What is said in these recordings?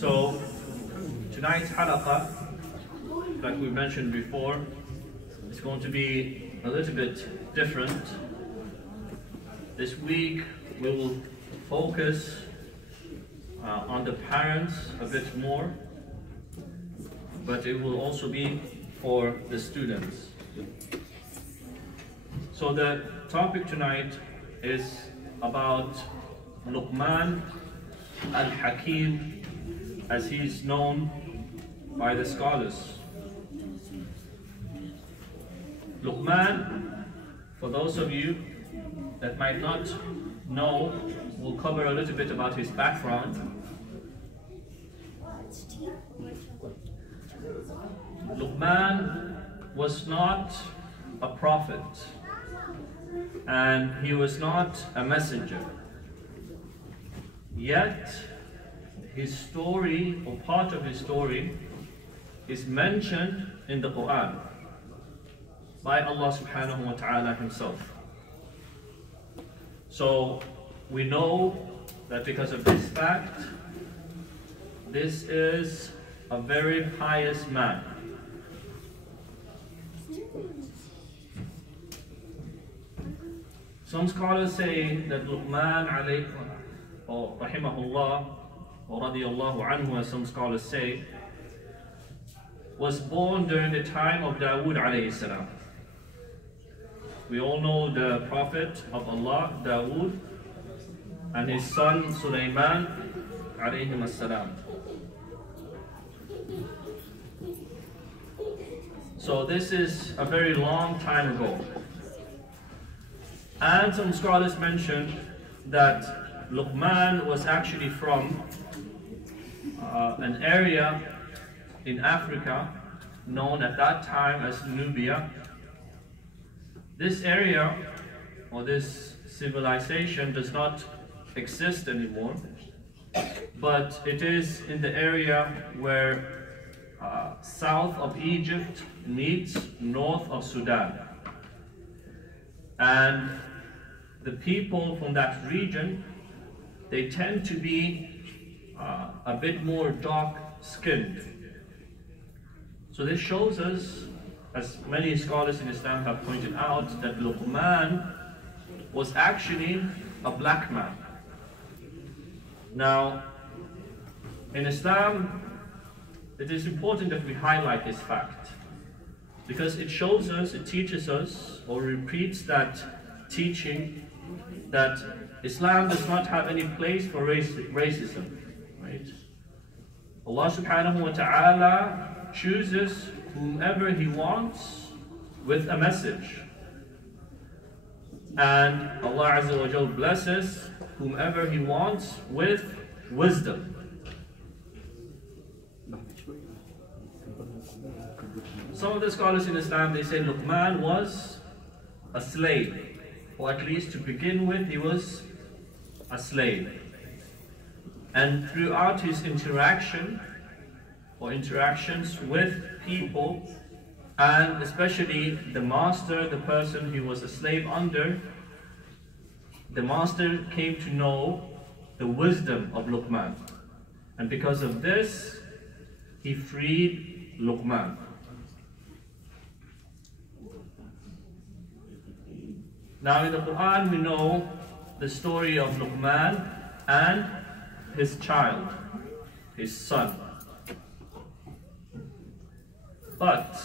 So tonight's halaqah, like we mentioned before, is going to be a little bit different. This week we will focus on the parents a bit more, but it will also be for the students. So the topic tonight is about Luqman al-Hakim, as he is known by the scholars. Luqman, for those of you that might not know, we'll cover a little bit about his background. Luqman was not a prophet, and he was not a messenger. Yet, his story, or part of his story, is mentioned in the Quran by Allah subhanahu wa ta'ala himself. So, we know that because of this fact, this is a very pious man. Some scholars say that Luqman alayhi or rahimahullah or radiyallahu anhu, as some scholars say, was born during the time of Dawood alayhi salam. We all know the prophet of Allah, Dawood, and his son Sulaiman alayhim as-salam. So this is a very long time ago. And some scholars mention that Luqman was actually from an area in Africa known at that time as Nubia. This area, or this civilization, does not exist anymore, but it is in the area where south of Egypt meets north of Sudan. And the people from that region, they tend to be a bit more dark-skinned. So this shows us, as many scholars in Islam have pointed out, that Luqman was actually a black man. Now, in Islam, it is important that we highlight this fact, because it shows us, it teaches us, or repeats that teaching that Islam does not have any place for racism, right? Allah subhanahu wa ta'ala chooses whomever He wants with a message, and Allah Azza wa Jal blesses whomever He wants with wisdom. Some of the scholars in Islam, they say Luqman was a slave, or at least to begin with, he was a slave. And throughout his interaction, or interactions with people, and especially the master, the person he was a slave under, the master came to know the wisdom of Luqman. And because of this, he freed Luqman. Now in the Quran we know the story of Luqman and his child, his son. But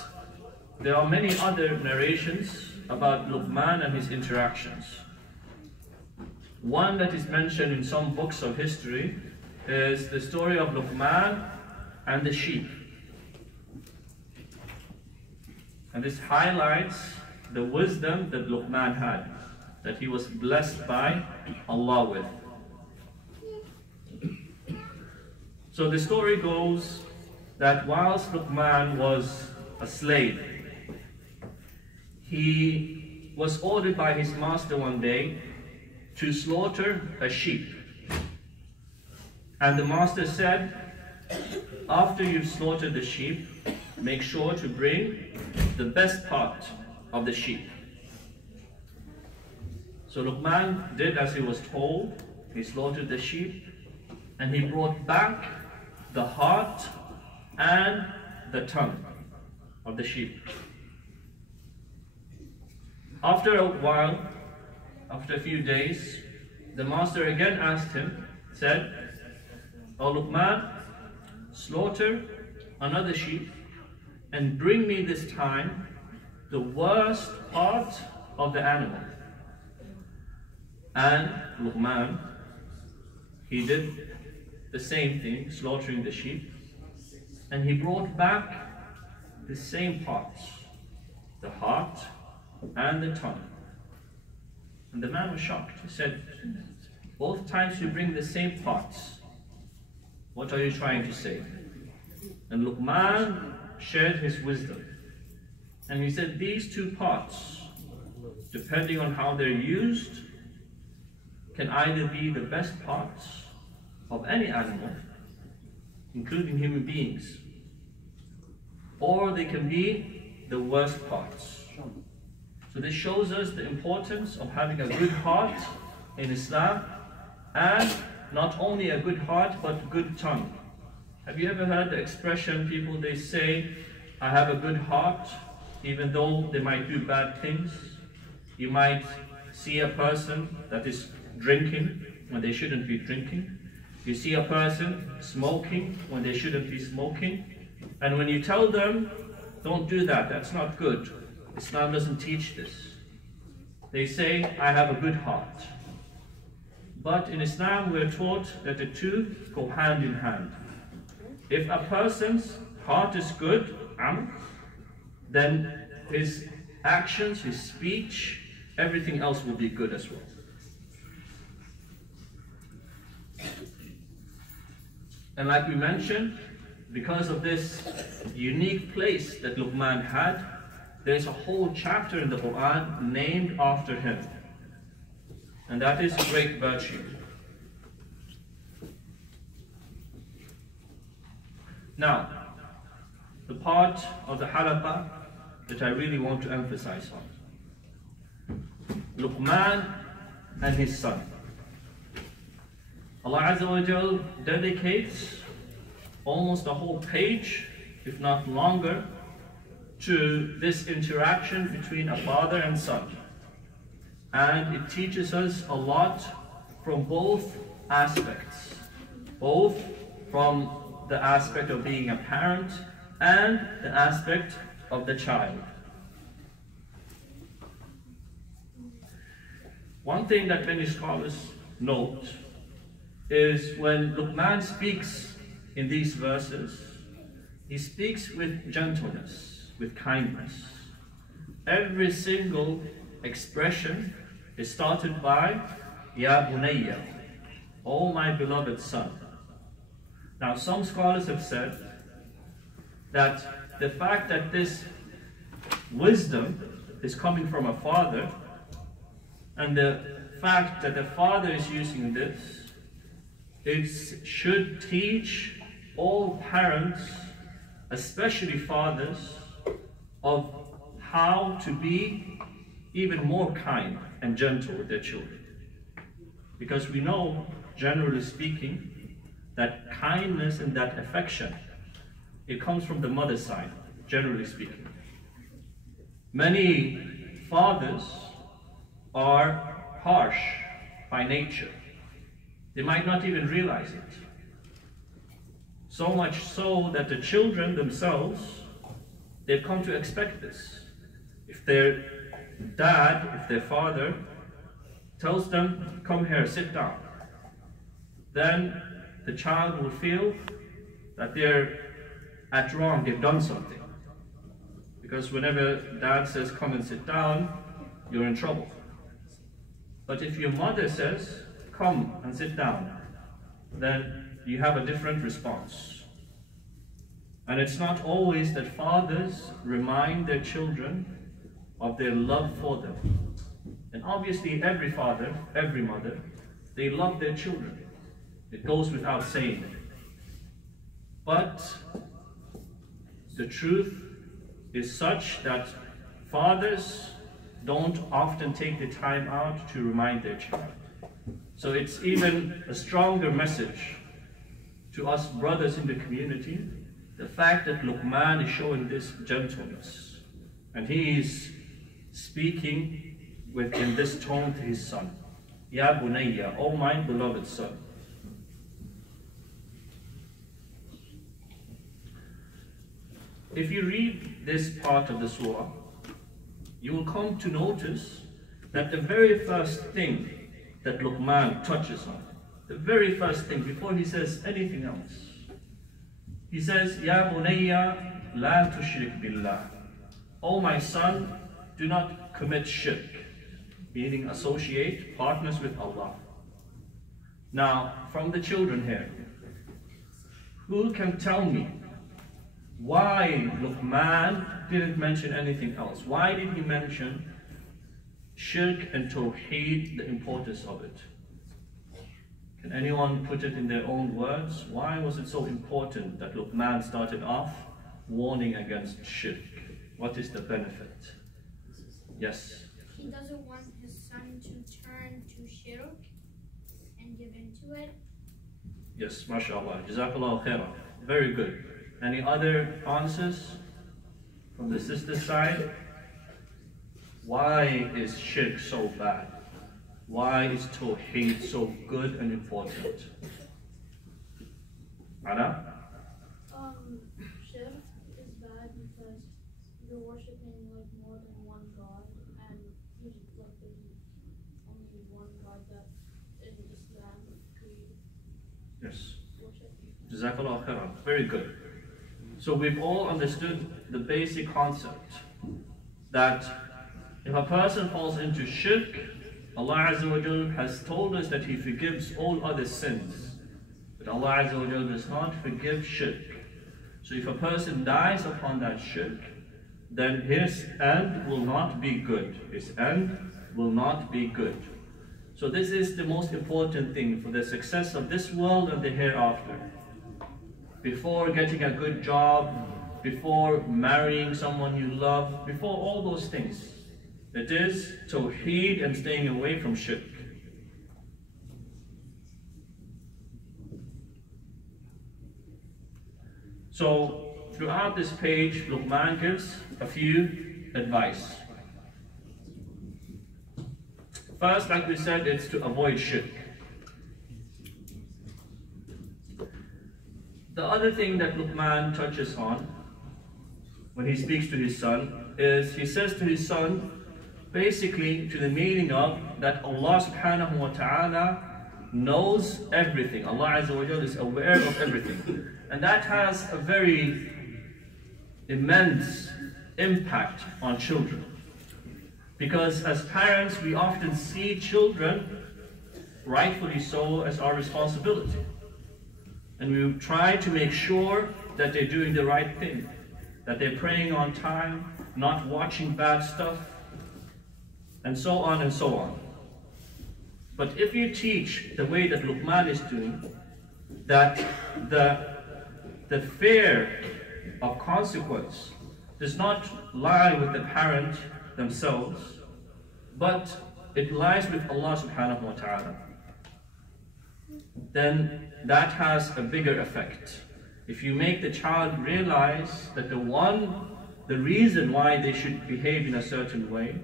there are many other narrations about Luqman and his interactions. One that is mentioned in some books of history is the story of Luqman and the sheep. And this highlights the wisdom that Luqman had, that he was blessed by Allah with. So the story goes that whilst Luqman was a slave, he was ordered by his master one day to slaughter a sheep. And the master said, after you've slaughtered the sheep, make sure to bring the best part of the sheep. So Luqman did as he was told. He slaughtered the sheep and he brought back the heart and the tongue of the sheep. After a while, after a few days, the master again asked him, said, "O Luqman, slaughter another sheep and bring me this time the worst part of the animal." And Luqman, he did the same thing, slaughtering the sheep, and he brought back the same parts, the heart and the tongue. And the man was shocked. He said, "Both times you bring the same parts. What are you trying to say?" And Luqman shared his wisdom. And he said, these two parts, depending on how they're used, can either be the best parts of any animal, including human beings, or they can be the worst parts. So this shows us the importance of having a good heart in Islam, and not only a good heart, but good tongue. Have you ever heard the expression, people, they say, "I have a good heart," even though they might do bad things? You might see a person that is drinking when they shouldn't be drinking. You see a person smoking when they shouldn't be smoking. And when you tell them, "Don't do that, that's not good. Islam doesn't teach this," they say, "I have a good heart." But in Islam, we're taught that the two go hand in hand. If a person's heart is good, then his actions, his speech, everything else will be good as well. And like we mentioned, because of this unique place that Luqman had, there's a whole chapter in the Quran named after him. And that is great virtue. Now, the part of the halaqah that I really want to emphasize on. Luqman and his son. Allah Azza wa Jal dedicates almost a whole page, if not longer, to this interaction between a father and son. And it teaches us a lot from both aspects, both from the aspect of being a parent and the aspect of the child. One thing that many scholars note is when Luqman speaks in these verses, he speaks with gentleness, with kindness. Every single expression is started by Ya Bunayya, "O my beloved son." Now some scholars have said that the fact that this wisdom is coming from a father, and the fact that the father is using this, it should teach all parents, especially fathers, of how to be even more kind and gentle with their children. Because we know, generally speaking, that kindness and that affection, it comes from the mother's side, generally speaking. Many fathers are harsh by nature. They might not even realize it. So much so that the children themselves, they've come to expect this. If their dad, if their father tells them, "Come here, sit down," then the child will feel that they're at wrong, they've done something. Because whenever dad says, "Come and sit down," you're in trouble. But if your mother says, "Come and sit down," then you have a different response. And it's not always that fathers remind their children of their love for them. And obviously every father, every mother, they love their children. It goes without saying. But the truth is such that fathers don't often take the time out to remind their child. So it's even a stronger message to us brothers in the community, the fact that Luqman is showing this gentleness, and he is speaking in this tone to his son. Ya bunayya, O my beloved son. If you read this part of the surah, you will come to notice that the very first thing that Luqman touches on, the very first thing, before he says anything else, he says, Ya bunayya la tushrik billah. O my son, do not commit shirk, meaning associate partners with Allah. Now, from the children here, who can tell me why Luqman didn't mention anything else? Why did he mention shirk and tawheed, the importance of it? Can anyone put it in their own words? Why was it so important that Luqman started off warning against shirk? What is the benefit? Yes? He doesn't want his son to turn to shirk and give into it. Yes, mashallah. Jazakallah khairah. Very good. Any other answers from the sister side? Why is shirk so bad? Why is tawheed so good and important? Anna? Shirk is bad because you're worshipping like more than one God, and there's only one God that in Islam creed. Yes. Jazakallah khairan. Very good. So we've all understood the basic concept that if a person falls into shirk, Allah Azza wa Jal has told us that He forgives all other sins, but Allah Azza wa Jal does not forgive shirk. So if a person dies upon that shirk, then his end will not be good. His end will not be good. So this is the most important thing for the success of this world and the hereafter. Before getting a good job, before marrying someone you love, before all those things, it is tawheed and staying away from shirk. So throughout this page, Luqman gives a few advice. First, like we said, it's to avoid shirk. The other thing that Luqman touches on when he speaks to his son is he says to his son, basically to the meaning of that Allah subhanahu wa ta'ala knows everything. Allah Azza wa Jalla is aware of everything. And that has a very immense impact on children. Because as parents, we often see children, rightfully so, as our responsibility. And we try to make sure that they're doing the right thing, that they're praying on time, not watching bad stuff, and so on and so on. But if you teach the way that Luqman is doing, that the fear of consequence does not lie with the parent themselves, but it lies with Allah subhanahu wa ta'ala, then that has a bigger effect. If you make the child realize that the reason why they should behave in a certain way,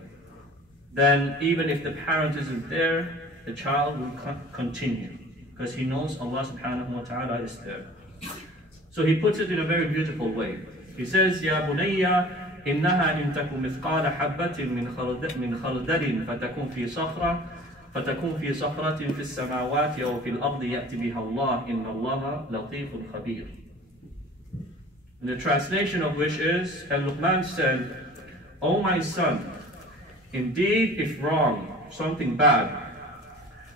then even if the parent isn't there, the child will continue, because he knows Allah subhanahu wa ta'ala is there. So he puts it in a very beautiful way. He says, Ya bunayya, إنها إن تكن مثقال حبة من خردل فتكون في صخرة في السماوات أو في الأرض يأتي بها الله إن الله لطيف خبير. And the translation of which is, and Luqman said, O my son, indeed if wrong, something bad,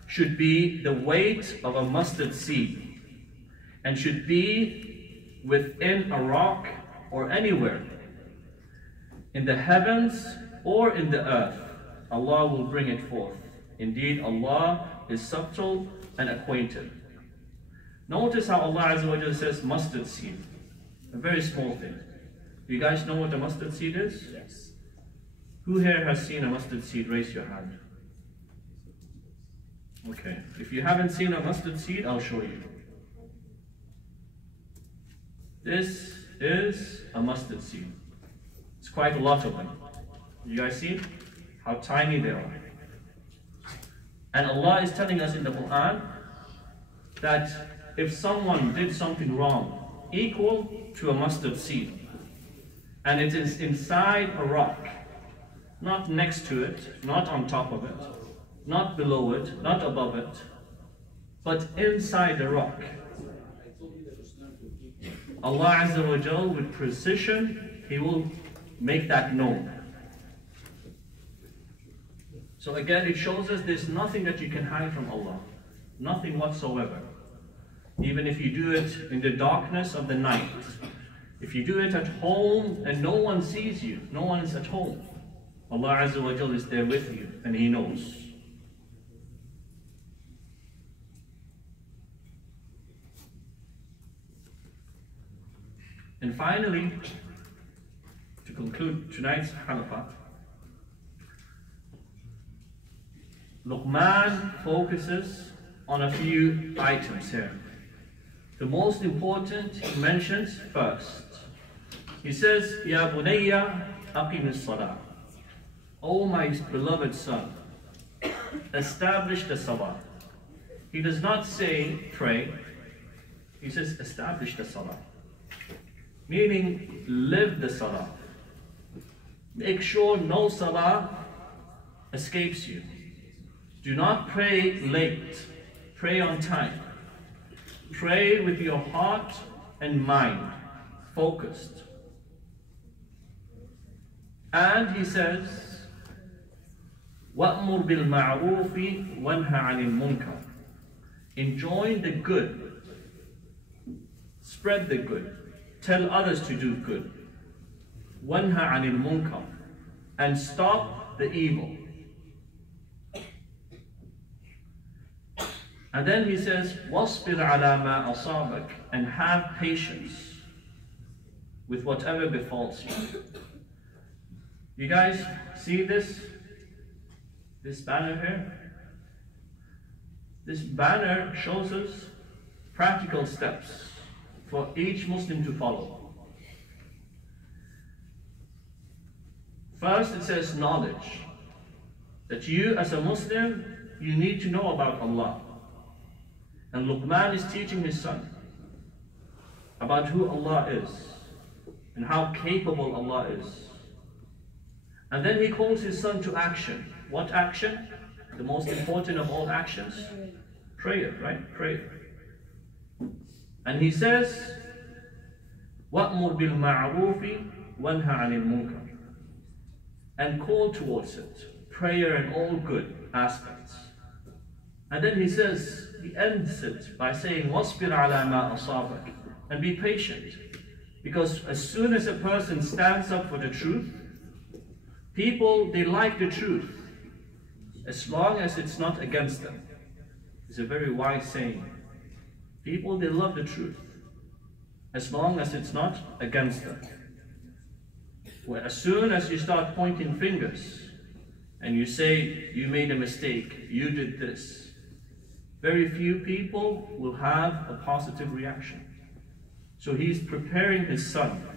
should be the weight of a mustard seed, and should be within a rock or anywhere, in the heavens or in the earth, Allah will bring it forth. Indeed, Allah is subtle and acquainted. Notice how Allah Azza wa Jalla says mustard seed, a very small thing. Do you guys know what a mustard seed is? Yes. Who here has seen a mustard seed? Raise your hand. Okay, if you haven't seen a mustard seed, I'll show you. This is a mustard seed. It's quite a lot of them. You guys see how tiny they are? And Allah is telling us in the Quran that if someone did something wrong, equal to a mustard seed, and it is inside a rock, not next to it, not on top of it, not below it, not above it, but inside the rock, Allah Azza wa Jal, with precision, He will make that known. So again, it shows us there's nothing that you can hide from Allah. Nothing whatsoever. Even if you do it in the darkness of the night, if you do it at home and no one sees you, no one is at home, Allah Azza wa Jal is there with you and He knows. And finally, to conclude tonight's halaqah, Luqman focuses on a few items here. The most important he mentions first. He says, Ya bunayya aqim as-salah. O my beloved son, establish the salah. He does not say pray. He says establish the salah. Meaning live the salah. Make sure no salah escapes you. Do not pray late. Pray on time. Pray with your heart and mind focused. And he says, وَأْمُرْ بِالْمَعْرُوفِ وَانْهَ عَنِ الْمُنْكَرِ. Enjoin the good. Spread the good. Tell others to do good. وَانْهَ عَنِ الْمُنْكَرِ. And stop the evil. And then he says, وَاصْبِرْ عَلَى مَا أَصَابَكَ. And have patience with whatever befalls you. You guys see this? This banner here? This banner shows us practical steps for each Muslim to follow. First, it says knowledge. That you as a Muslim, you need to know about Allah. And Luqman is teaching his son about who Allah is and how capable Allah is. And then he calls his son to action. What action? The most important of all actions? Prayer, right? Prayer. And he says, وَأْمُرْ بِالْمَعْرُوفِ وَانْهَ عَنِ الْمُنْكَرِ. And call towards it. Prayer in all good aspects. And then he says, he ends it by saying, وَاصْبِرْ عَلَى مَا أَصَابَكَ. And be patient. Because as soon as a person stands up for the truth, people, they like the truth, as long as it's not against them. It's a very wise saying. People, they love the truth, as long as it's not against them. Well, as soon as you start pointing fingers, and you say, you made a mistake, you did this, very few people will have a positive reaction. So he's preparing his son,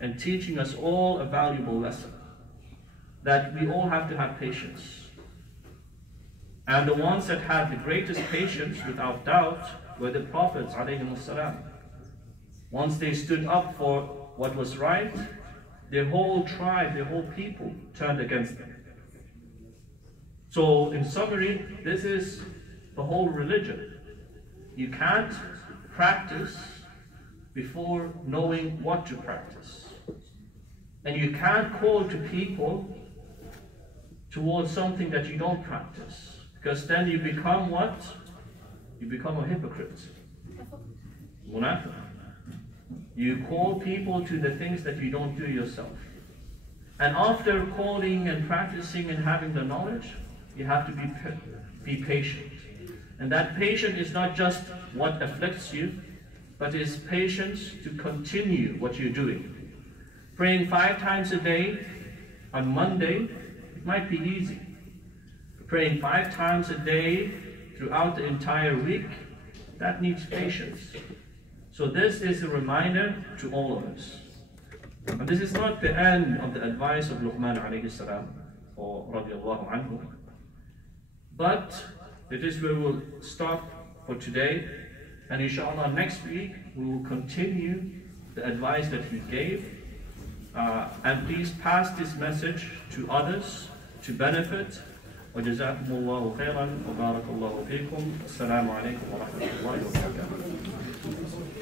and teaching us all a valuable lesson. That we all have to have patience. And the ones that had the greatest patience, without doubt, were the prophets, ﷺ. Once they stood up for what was right, their whole tribe, their whole people turned against them. So, in summary, this is the whole religion. You can't practice before knowing what to practice. And you can't call to people towards something that you don't practice, because then you become what? You become a hypocrite. Munafiq. You call people to the things that you don't do yourself. And after calling and practicing and having the knowledge, you have to be patient. And that patience is not just what afflicts you, but is patience to continue what you're doing. Praying 5 times a day on Monday, it might be easy. Praying 5 times a day throughout the entire week, that needs patience. So this is a reminder to all of us. And this is not the end of the advice of Luqman alayhi salam or radiallahu anhu, but it is where we'll stop for today, and inshallah next week we will continue the advice that he gave. And please pass this message to others to benefit. وجزاكم الله خيرا وبارك الله فيكم. السلام عليكم ورحمة الله وبركاته.